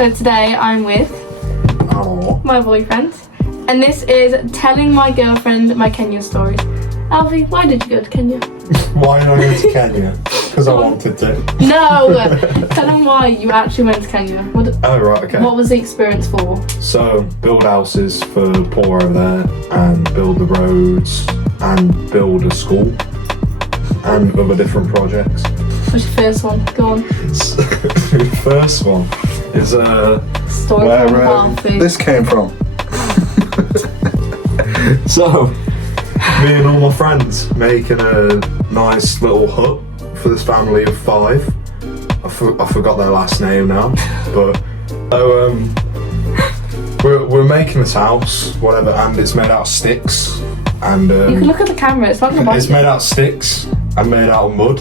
So today I'm with my boyfriend, and this is telling my girlfriend my Kenya story. Alfie, why did you go to Kenya? Why did I go to Kenya? Because I wanted to. No! Tell them why you actually went to Kenya. Oh, right, okay. What was the experience for? So, build houses for the poor over there, and build the roads, and build a school, and other different projects. What's your first one? Go on. The first one is Story from Alfie. this came from. So, me and all my friends making a nice little hut for this family of 5. I forgot their last name now, but we're making this house, whatever, and it's made out of sticks. And you can look at the camera. It's not the it's made out of sticks and made out of mud,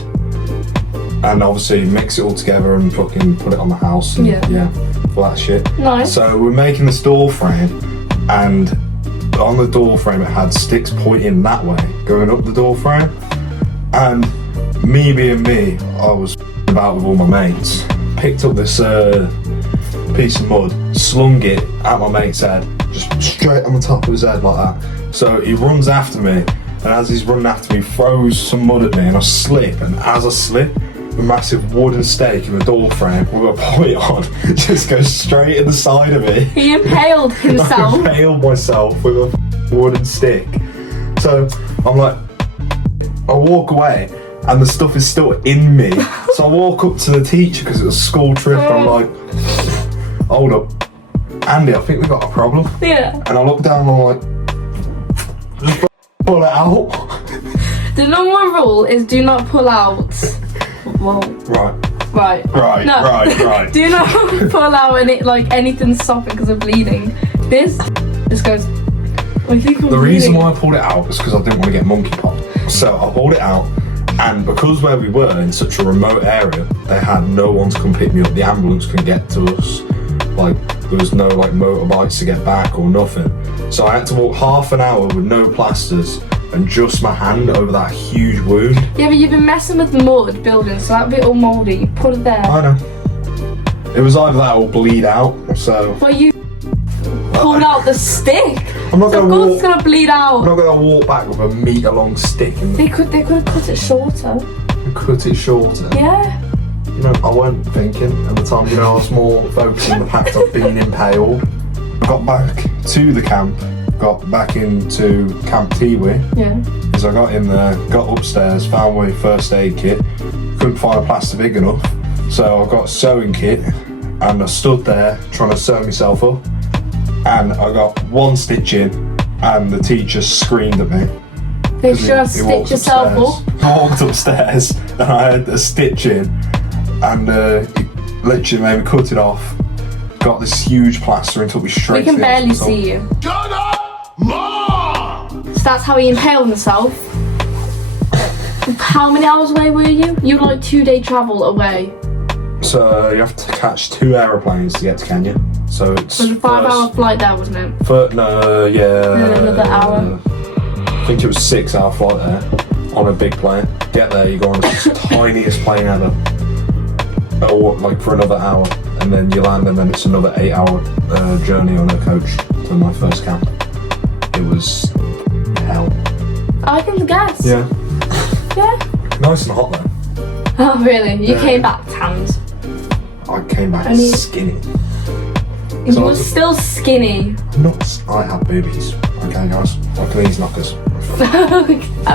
and obviously mix it all together and fucking put it on the house. And, yeah, all that shit. Nice. So we're making this door frame, and on the door frame it had sticks pointing that way, going up the door frame. And me being me, I was about with all my mates, picked up this piece of mud, slung it at my mate's head, just straight on the top of his head like that. So he runs after me, and as he's running after me, throws some mud at me, and I slip, and as I slip, a massive wooden stake in the door frame with a point on just goes straight in the side of it. He impaled himself. I impaled myself with a wooden stick. So I'm like, I walk away and the stuff is still in me. So I walk up to the teacher because it was a school trip. I'm like, hold up, Andy, I think we got a problem. Yeah. And I look down and I'm like, just pull it out. The number one rule is do not pull out. Well, right. Right. Do not pull out anything stopping because of bleeding. This just goes. The reason why I pulled it out was because I didn't want to get monkeypox. So I pulled it out, and because where we were in such a remote area, they had no one to come pick me up. The ambulance couldn't get to us. Like, there was no motorbikes to get back or nothing. So I had to walk half an hour with no plasters and just my hand over that huge wound. Yeah, but you've been messing with mud building, so that bit all mouldy. Put it there. I know. It was either that or bleed out, so... But you pulled out the stick. I'm not so of course it's gonna bleed out. I'm not gonna walk back with a metre long stick. They could have cut it shorter. Cut it shorter? Yeah. You know, I wasn't thinking at the time, I was more focused on the fact I've been impaled. I got back to the camp, got back into Camp Tiwi. Yeah. As I got in there, got upstairs, found my first aid kit, couldn't find a plaster big enough, so I got a sewing kit, and I stood there trying to sew myself up, and I got one stitch in, and the teacher screamed at me. They should have stitched yourself up. I walked upstairs, and I had a stitch in, and he literally made me cut it off. Got this huge plaster and took me straight to the hospital. We can barely see you. Shut up, Mom! So that's how he impaled himself. How many hours away were you? You were 2-day travel away. So you have to catch 2 aeroplanes to get to Kenya. So it's It was a 5-hour flight there, wasn't it? Yeah. And another hour. I think it was 6-hour flight there on a big plane. Get there, you go on the tiniest plane ever. Or for another hour, and then you land, and then it's another 8-hour journey on a coach to my first camp. It was hell. I can guess. Yeah. Yeah. Nice and hot though. Oh really? You Yeah. came back tanned. I came back Only- skinny. You So I were was- still skinny. I had boobies. Okay, guys, like these knockers.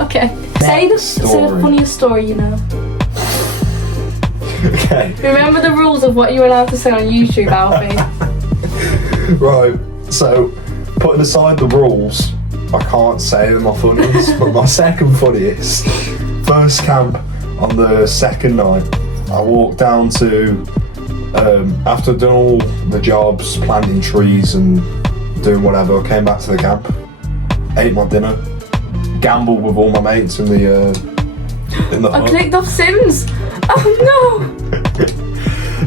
Okay. Say the Story. funniest story you know. Okay. Remember the rules of what you're allowed to say on YouTube, Alfie. Right. So, putting aside the rules, I can't say they're my funniest, but my second funniest, first camp on the second night, I walked down to, after doing all the jobs, planting trees and doing whatever, I came back to the camp, ate my dinner, gambled with all my mates in the I hut. clicked off Sims. Oh no!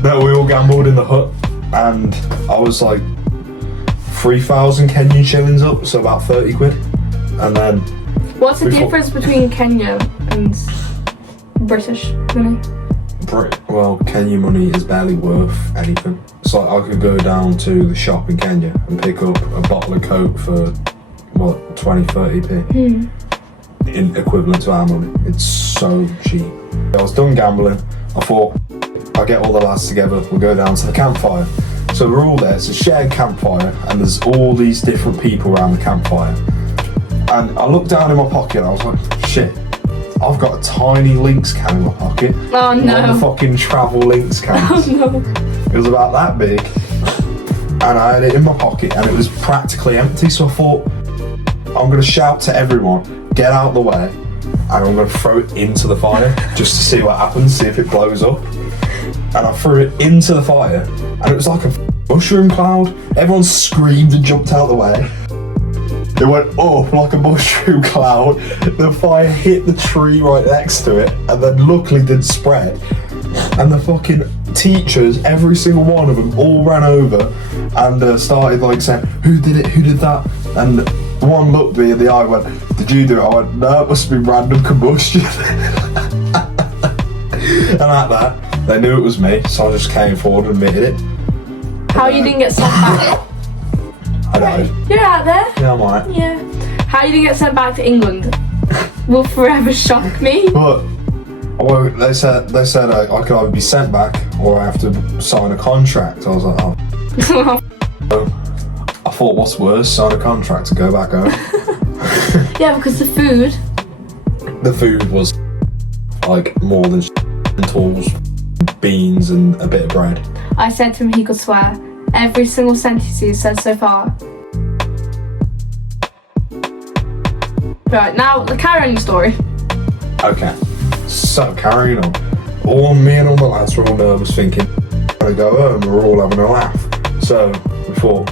No, we all gambled in the hut, and I was 3,000 Kenyan shillings up, so about 30 quid. And then... What's the Before- difference between Kenya and British money? Well, Kenya money is barely worth anything. It's like I could go down to the shop in Kenya and pick up a bottle of Coke for, what, 20-30p? In equivalent to our money. It's so cheap. I was done gambling. I thought, I'll get all the lads together, we'll go down to the campfire. So we're all there, it's a shared campfire, and there's all these different people around the campfire. And I looked down in my pocket and I was like, shit, I've got a tiny Lynx can in my pocket. Oh no. One of the fucking travel Lynx cans. Oh no. It was about that big. And I had it in my pocket and it was practically empty, so I thought, I'm gonna shout to everyone, get out the way, and I'm gonna throw it into the fire just to see what happens, see if it blows up. And I threw it into the fire and it was like a mushroom cloud. Everyone screamed and jumped out the way. It went up like a mushroom cloud. The fire hit the tree right next to it and then luckily did spread. And the fucking teachers, every single one of them, all ran over and started like saying, who did it, who did that? And one looked me in the eye and went, did you do it? I went, no, it must have been random combustion. And at that, they knew it was me, so I just came forward and admitted it. How you didn't get sent back? I know. You're out there? Yeah, I'm alright. Yeah. How you didn't get sent back to England will forever shock me. But well, they said I could either be sent back or I have to sign a contract. I was like, oh. So I thought, what's worse, sign a contract to go back home? Yeah, because the food. The food was like more than lentils, beans, and a bit of bread. I said to him he could swear. Every single sentence he's said so far. Right, now carry on your story. Okay, so carrying on. Me and all my lads were all nervous, thinking, we're gonna go home, we're all having a laugh. So we thought,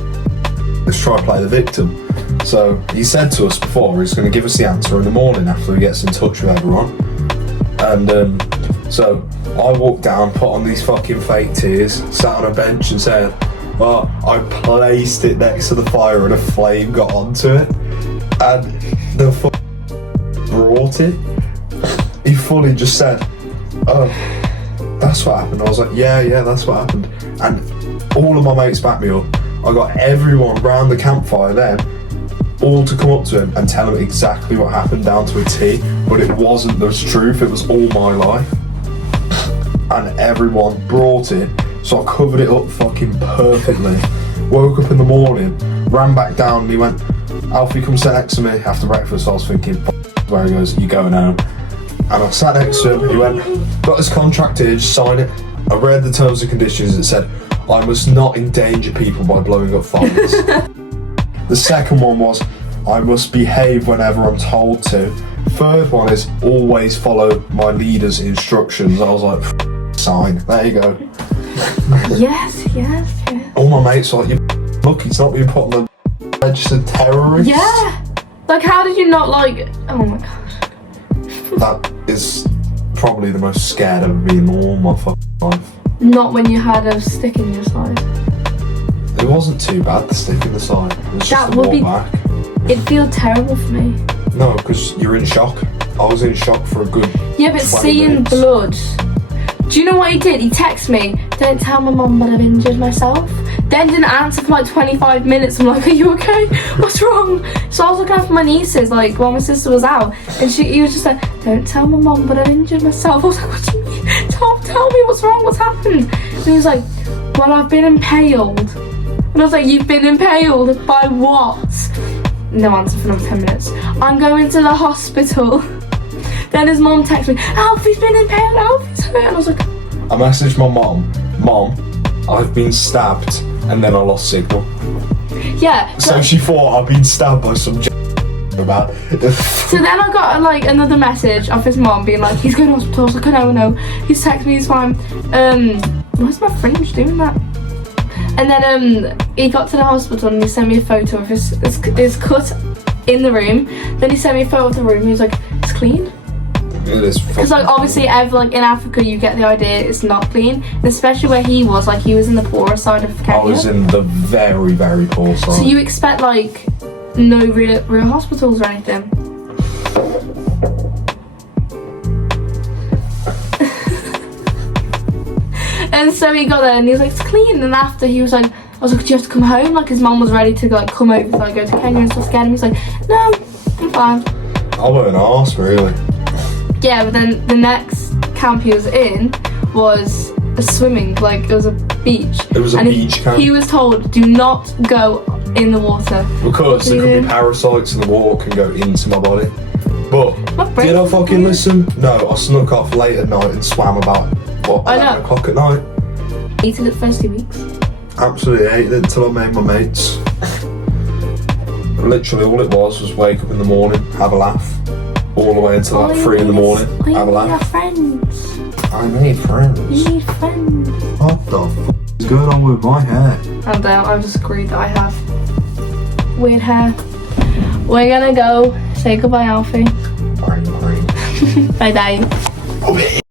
let's try and play the victim. So he said to us before, he's going to give us the answer in the morning after he gets in touch with everyone. And so I walked down, put on these fucking fake tears, sat on a bench and said, oh, I placed it next to the fire and a flame got onto it. And the brought it. He fully just said, oh, that's what happened. I was like, yeah, that's what happened. And all of my mates backed me up. I got everyone round the campfire then, all to come up to him and tell him exactly what happened down to a T, but it wasn't the truth, it was all my life. And everyone brought it, so I covered it up fucking perfectly. Woke up in the morning, ran back down, and he went, Alfie, come sit next to me after breakfast. I was thinking, where he goes, you going home? And I sat next to him, he went, got this contract here, just sign it. I read the terms and conditions, it said, I must not endanger people by blowing up fires. The second one was, I must behave whenever I'm told to. Third one is, always follow my leader's instructions. I was like, sign, there you go. Yes. All my mates were like, look, he's not being put on the registered terrorist. Yeah. Like, how did you not like, oh my gosh. That is probably the most scared I've ever been in all my fucking life. Not when you had a stick in your side. It wasn't too bad, the stick in the side. It was That just a would walk be- back. It'd feel terrible for me. No, because you're in shock. I was in shock for a good Yeah, but 20 seeing minutes. blood. Do you know what he did? He texted me, don't tell my mum that I've injured myself. Then didn't answer for like 25 minutes. I'm like, are you okay? What's wrong? So I was looking after my nieces, like, while my sister was out. And he was just like, don't tell my mum, but I've injured myself. I was like, what do you mean? Tell me what's wrong, what's happened? And he was like, well, I've been impaled. And I was like, you've been impaled? By what? No answer for another 10 minutes. I'm going to the hospital. Then his mum texted me, Alfie's been impaled, Alfie's hurt. And I was like, I messaged my mom, I've been stabbed, and then I lost signal. yeah. So she thought I'd been stabbed by some about. So then I got like another message of his mom being like, he's going to hospital. I was like, no. He's texted me, he's fine. Where's my fringe doing that? And then he got to the hospital and he sent me a photo of his cut in the room. Then he sent me a photo of the room. He was like, it's clean. It is. Because like obviously, like in Africa, you get the idea it's not clean, and especially where he was. Like he was in the poorer side of Kenya. I was in the very, very poor side. So you expect like no real hospitals or anything. so he got there and he was like, it's clean. And after he was like, I was like, do you have to come home? Like his mum was ready to like come over to like go to Kenya and stuff again. And he was like, no, I'm fine. I weren't arse really. Yeah, but then the next camp he was in was a swimming, like it was a beach. It was a beach camp. He was told, do not go in the water. Because there could be parasites in the water can go into my body. But did I fucking listen? No, I snuck off late at night and swam about, what, 11 o'clock at night? Hated it the first 2 weeks. Absolutely hated it until I made my mates. Literally all it was wake up in the morning, have a laugh. All the way until like 3 in the morning, have a laugh. Friends. I need friends. You need friends. What the f is going on with my hair? And I've just agreed that I have weird hair. We're gonna go say goodbye, Alfie. Bye. Bye bye.